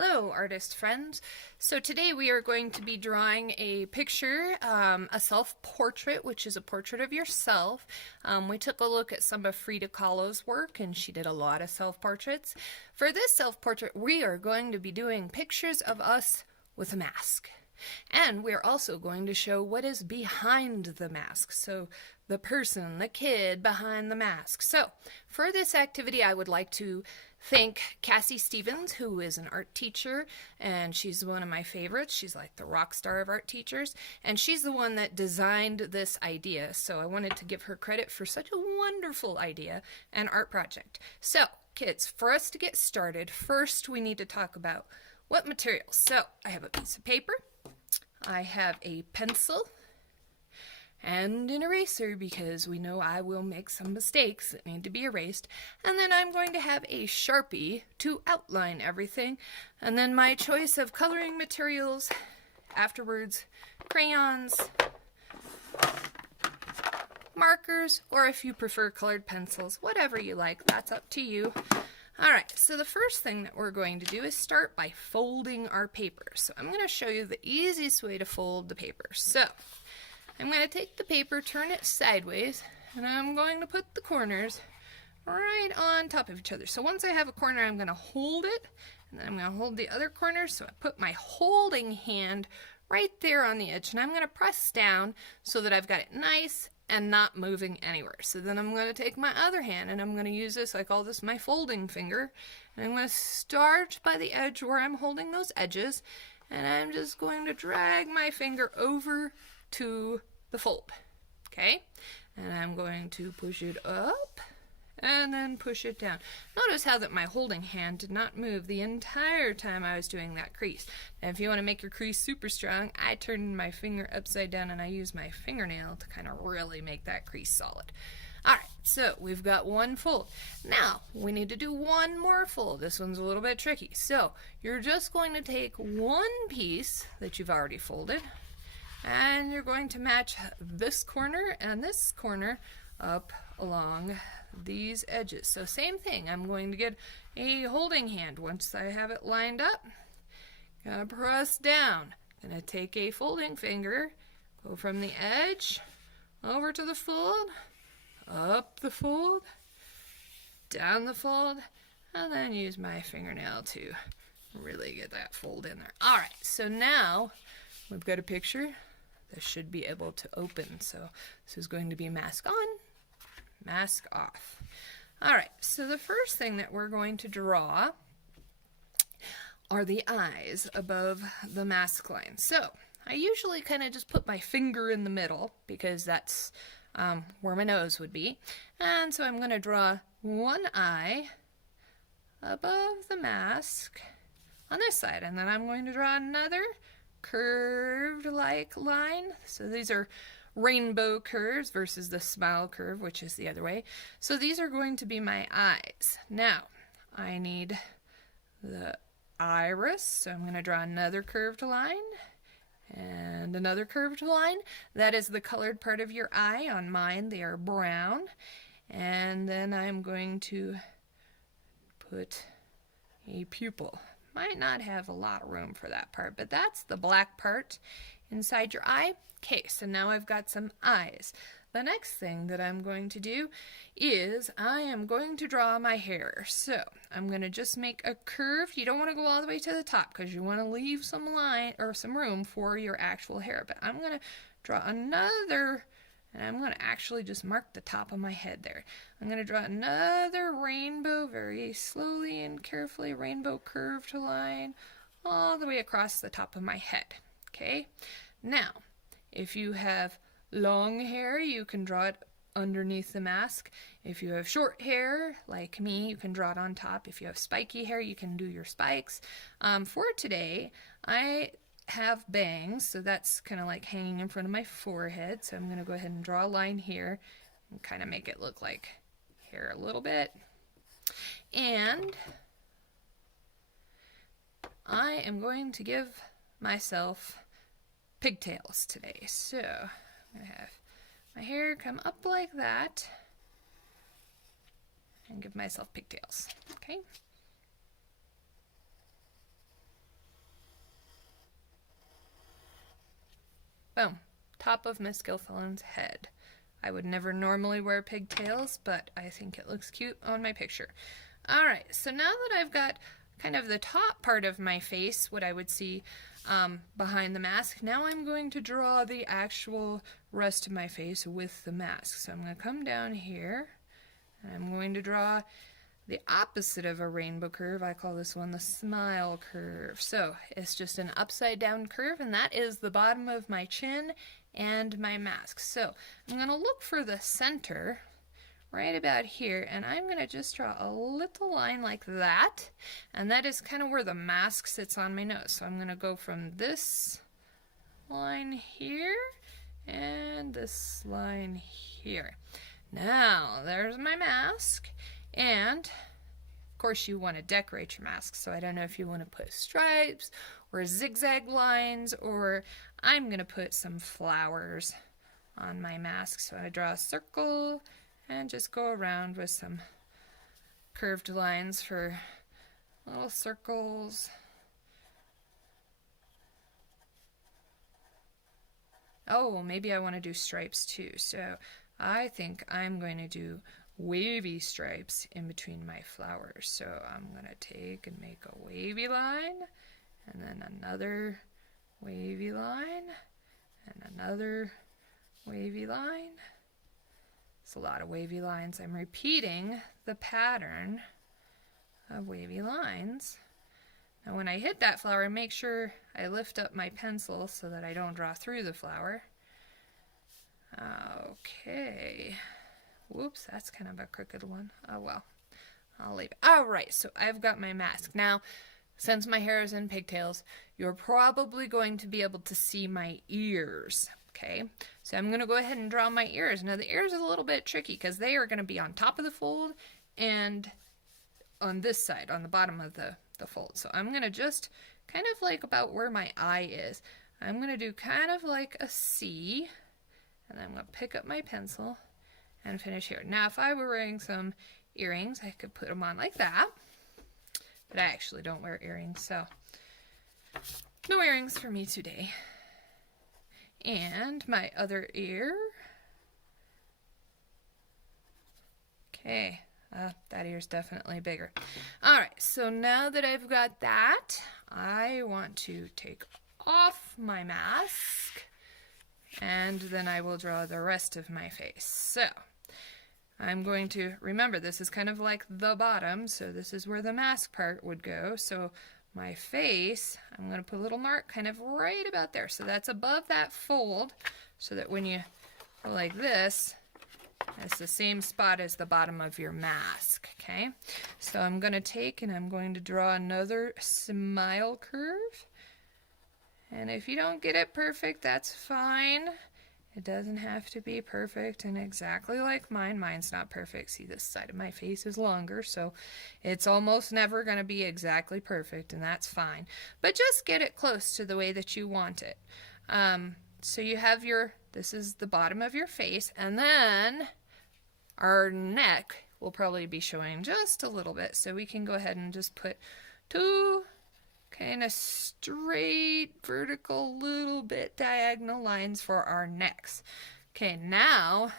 Hello, artist friends. So today we are going to be drawing a picture, a self-portrait, which is a portrait of yourself. We took a look at some of Frida Kahlo's work, and she did a lot of self-portraits. For this self-portrait, we are going to be doing pictures of us with a mask. And we're also going to show what is behind the mask. So the person, the kid behind the mask. So for this activity, I would like to thank Cassie Stephens, who is an art teacher, and she's one of my favorites. She's like the rock star of art teachers, and she's the one that designed this idea. So I wanted to give her credit for such a wonderful idea and art project. So kids, for us to get started, first we need to talk about what materials. So I have a piece of paper. I have a pencil and an eraser because we know I will make some mistakes that need to be erased. And then I'm going to have a Sharpie to outline everything. And then my choice of coloring materials afterwards, crayons, markers, or if you prefer colored pencils, whatever you like, that's up to you. Alright, so the first thing that we're going to do is start by folding our paper. So I'm going to show you the easiest way to fold the paper. So I'm going to take the paper, turn it sideways, and I'm going to put the corners right on top of each other. So once I have a corner, I'm going to hold it, and then I'm going to hold the other corner. So I put my holding hand right there on the edge, and I'm going to press down so that I've got it nice and not moving anywhere. So then I'm going to take my other hand and I'm going to use this, I call this my folding finger, and I'm going to start by the edge where I'm holding those edges, and I'm just going to drag my finger over to the fold, okay? And I'm going to push it up and then push it down. Notice how that my holding hand did not move the entire time I was doing that crease. And if you want to make your crease super strong, I turn my finger upside down and I use my fingernail to kind of really make that crease solid. Alright, so we've got one fold. Now, we need to do one more fold. This one's a little bit tricky. So, you're just going to take one piece that you've already folded, and you're going to match this corner and this corner up along these edges. So same thing, I'm going to get a holding hand. Once I have it lined up, gonna press down. Gonna take a folding finger, go from the edge over to the fold, up the fold, down the fold, and then use my fingernail to really get that fold in there. Alright, so now we've got a picture that should be able to open. So this is going to be mask on, mask off. Alright, so the first thing that we're going to draw are the eyes above the mask line. So I usually kind of just put my finger in the middle because that's where my nose would be. And so I'm going to draw one eye above the mask on this side, and then I'm going to draw another curved like line. So these are rainbow curves versus the smile curve, which is the other way. So these are going to be my eyes. Now I need the iris, so I'm going to draw another curved line and another curved line. That is the colored part of your eye. On mine they are brown. And then I'm going to put a pupil. Might not have a lot of room for that part, but that's the black part inside your eye. Okay, so now I've got some eyes. The next thing that I'm going to do is I am going to draw my hair. So I'm going to just make a curve. You don't want to go all the way to the top because you want to leave some line or some room for your actual hair. But I'm going to draw another, and I'm going to actually just mark the top of my head there. I'm going to draw another rainbow, very slowly and carefully, rainbow curved line all the way across the top of my head. Okay? Now, if you have long hair, you can draw it underneath the mask. If you have short hair, like me, you can draw it on top. If you have spiky hair, you can do your spikes. For today, I have bangs, so that's kind of like hanging in front of my forehead. So I'm going to go ahead and draw a line here and kind of make it look like hair a little bit. And I am going to give myself pigtails today. So I'm going to have my hair come up like that and give myself pigtails. Okay? Boom. Top of Miss Gilfillan's head. I would never normally wear pigtails, but I think it looks cute on my picture. Alright, so now that I've got kind of the top part of my face, what I would see behind the mask, now I'm going to draw the actual rest of my face with the mask. So I'm going to come down here, and I'm going to draw the opposite of a rainbow curve. I call this one the smile curve. So it's just an upside down curve, and that is the bottom of my chin and my mask. So I'm going to look for the center right about here, and I'm going to just draw a little line like that, and that is kind of where the mask sits on my nose. So I'm going to go from this line here and this line here. Now there's my mask, and of course you want to decorate your mask, so I don't know if you want to put stripes or zigzag lines, or I'm going to put some flowers on my mask. So I draw a circle and just go around with some curved lines for little circles. Oh, maybe I want to do stripes too. So I think I'm going to do wavy stripes in between my flowers. So I'm going to take and make a wavy line, and then another wavy line, and another wavy line. It's a lot of wavy lines. I'm repeating the pattern of wavy lines. Now when I hit that flower, make sure I lift up my pencil so that I don't draw through the flower. Okay. Whoops, that's kind of a crooked one. Oh well, I'll leave it. Alright, so I've got my mask. Now, since my hair is in pigtails, you're probably going to be able to see my ears. Okay, so I'm going to go ahead and draw my ears. Now the ears is a little bit tricky because they are going to be on top of the fold and on this side, on the bottom of the fold. So I'm going to just kind of like about where my eye is. I'm going to do kind of like a C, and then I'm going to pick up my pencil and finish here. Now if I were wearing some earrings, I could put them on like that, but I actually don't wear earrings, so no earrings for me today. And my other ear. Okay, that ear's definitely bigger. Alright, so now that I've got that, I want to take off my mask, and then I will draw the rest of my face. So I'm going to, remember this is kind of like the bottom, so this is where the mask part would go. So my face, I'm going to put a little mark kind of right about there. So that's above that fold, so that when you go like this, it's the same spot as the bottom of your mask, okay? So I'm going to take and I'm going to draw another smile curve. And if you don't get it perfect, that's fine. It doesn't have to be perfect and exactly like mine. Mine's not perfect. See, this side of my face is longer, so it's almost never going to be exactly perfect, and that's fine. But just get it close to the way that you want it. So you have your, this is the bottom of your face, and then our neck will probably be showing just a little bit, so we can go ahead and just put two kind of straight, vertical, little bit diagonal lines for our necks. Okay, now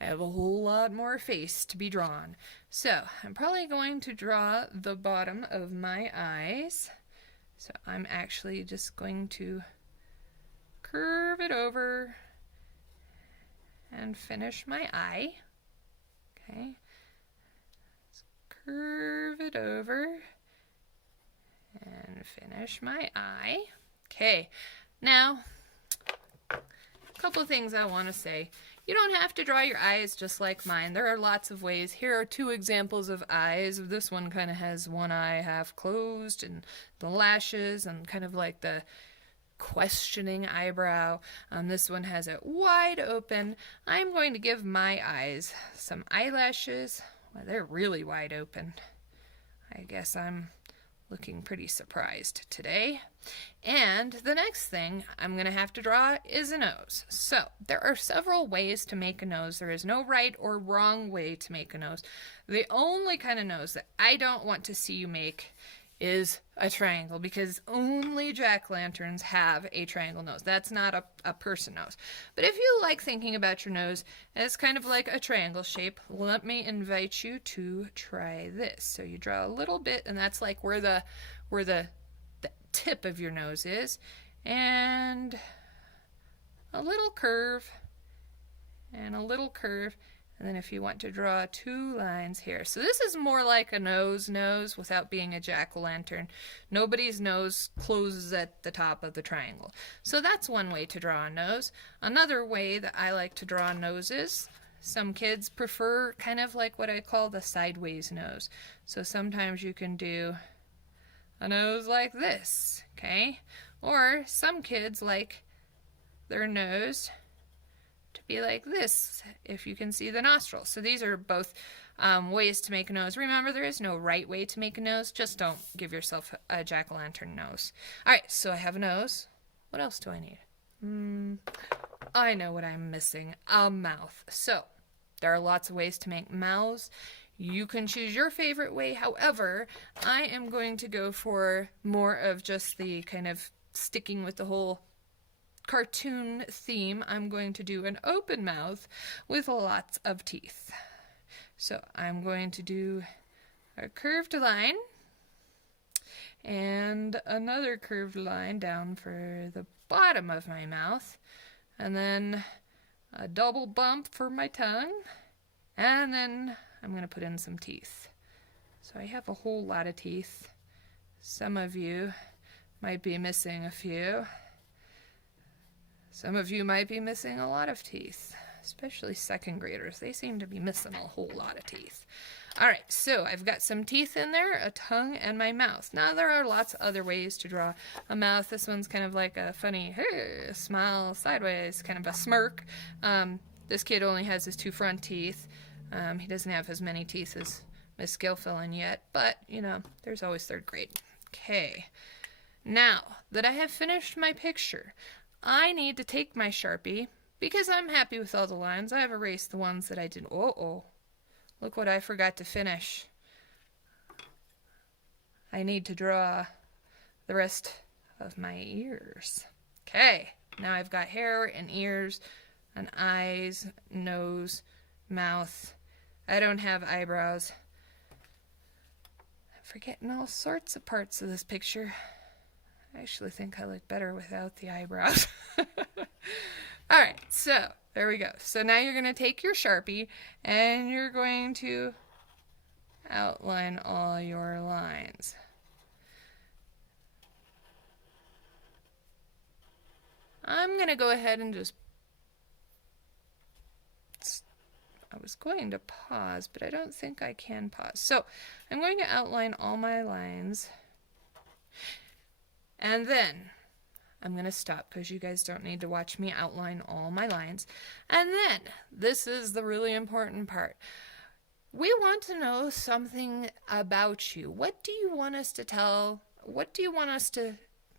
I have a whole lot more face to be drawn. So I'm probably going to draw the bottom of my eyes. So I'm actually just going to curve it over and finish my eye. Okay, let's curve it over and finish my eye. Okay, now a couple of things I want to say. You don't have to draw your eyes just like mine. There are lots of ways. Here are two examples of eyes. This one kind of has one eye half closed and the lashes and kind of like the questioning eyebrow. This one has it wide open. I'm going to give my eyes some eyelashes. Well, they're really wide open. I guess I'm looking pretty surprised today. And the next thing I'm going to have to draw is a nose. So there are several ways to make a nose. There is no right or wrong way to make a nose. The only kind of nose that I don't want to see you make is a triangle, because only jack-o'-lanterns have a triangle nose. That's not a person nose. But if you like thinking about your nose as kind of like a triangle shape, let me invite you to try this. So you draw a little bit, and that's like where the tip of your nose is, and a little curve, and a little curve. And then if you want to draw 2 lines here. So this is more like a nose without being a jack-o'-lantern. Nobody's nose closes at the top of the triangle. So that's one way to draw a nose. Another way that I like to draw noses, some kids prefer kind of like what I call the sideways nose. So sometimes you can do a nose like this, okay? Or some kids like their nose to be like this, if you can see the nostrils. So these are both ways to make a nose. Remember, there is no right way to make a nose. Just don't give yourself a jack-o'-lantern nose. All right, so I have a nose. What else do I need? I know what I'm missing. A mouth. So there are lots of ways to make mouths. You can choose your favorite way. However, I am going to go for more of just the kind of sticking with the whole cartoon theme. I'm going to do an open mouth with lots of teeth. So I'm going to do a curved line and another curved line down for the bottom of my mouth, and then a double bump for my tongue, and then I'm going to put in some teeth. So I have a whole lot of teeth. Some of you might be missing a few. Some of you might be missing a lot of teeth, especially second graders. They seem to be missing a whole lot of teeth. All right, so I've got some teeth in there, a tongue, and my mouth. Now, there are lots of other ways to draw a mouth. This one's kind of like a funny smile sideways, kind of a smirk. This kid only has his 2 front teeth. He doesn't have as many teeth as Miss Gilfillan yet, but, you know, there's always 3rd grade. Okay. Now that I have finished my picture, I need to take my Sharpie, because I'm happy with all the lines. I have erased the ones that I didn't. Oh, look what I forgot to finish. I need to draw the rest of my ears. Okay, now I've got hair and ears and eyes, nose, mouth. I don't have eyebrows. I'm forgetting all sorts of parts of this picture. I actually think I look better without the eyebrows. All right, so there we go. So now you're going to take your Sharpie and you're going to outline all your lines. I'm going to go ahead and just... I was going to pause, but I don't think I can pause. So I'm going to outline all my lines. And then I'm going to stop, because you guys don't need to watch me outline all my lines. And then, this is the really important part. We want to know something about you. What do you want us to tell? What do you want us to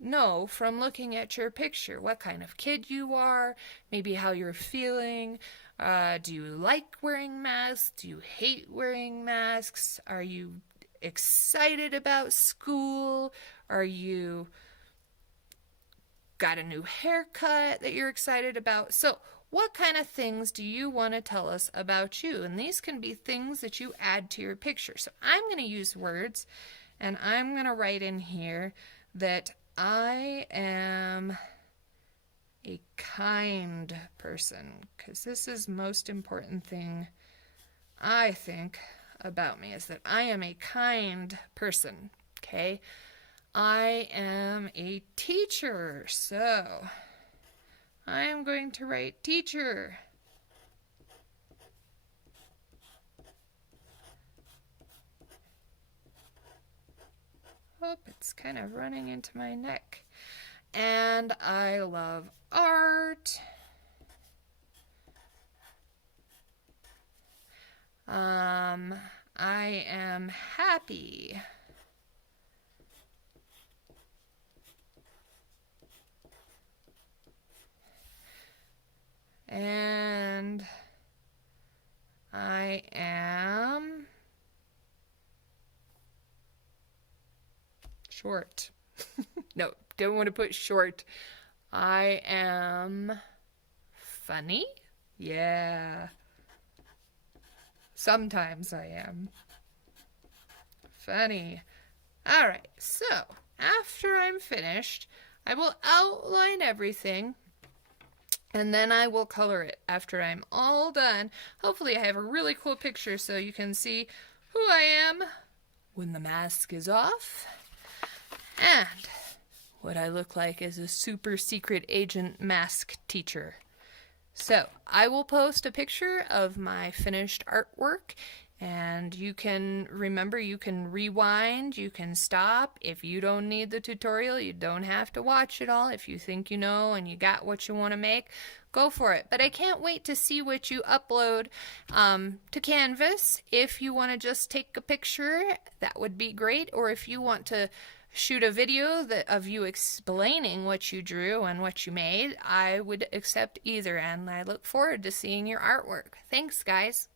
know from looking at your picture? What kind of kid you are, maybe how you're feeling. Do you like wearing masks? Do you hate wearing masks? Are you excited about school? Are you got a new haircut that you're excited about? So what kind of things do you want to tell us about you? And these can be things that you add to your picture. So I'm going to use words, and I'm going to write in here that I am a kind person, because this is the most important thing I think about me, is that I am a kind person, okay? I am a teacher, so I am going to write teacher. Oh, it's kind of running into my neck. And I love art. I am happy. And I am short. No, don't want to put short. I am funny? Yeah. Sometimes I am. Funny. All right, so after I'm finished, I will outline everything, and then I will color it after I'm all done. Hopefully I have a really cool picture so you can see who I am when the mask is off, and what I look like as a super secret agent mask teacher. So I will post a picture of my finished artwork, and you can remember, you can rewind, you can stop. If you don't need the tutorial, you don't have to watch it all. If you think you know and you got what you want to make, go for it. But I can't wait to see what you upload to Canvas. If you want to just take a picture, that would be great. Or if you want to shoot a video of you explaining what you drew and what you made, I would accept either, and I look forward to seeing your artwork. Thanks, guys.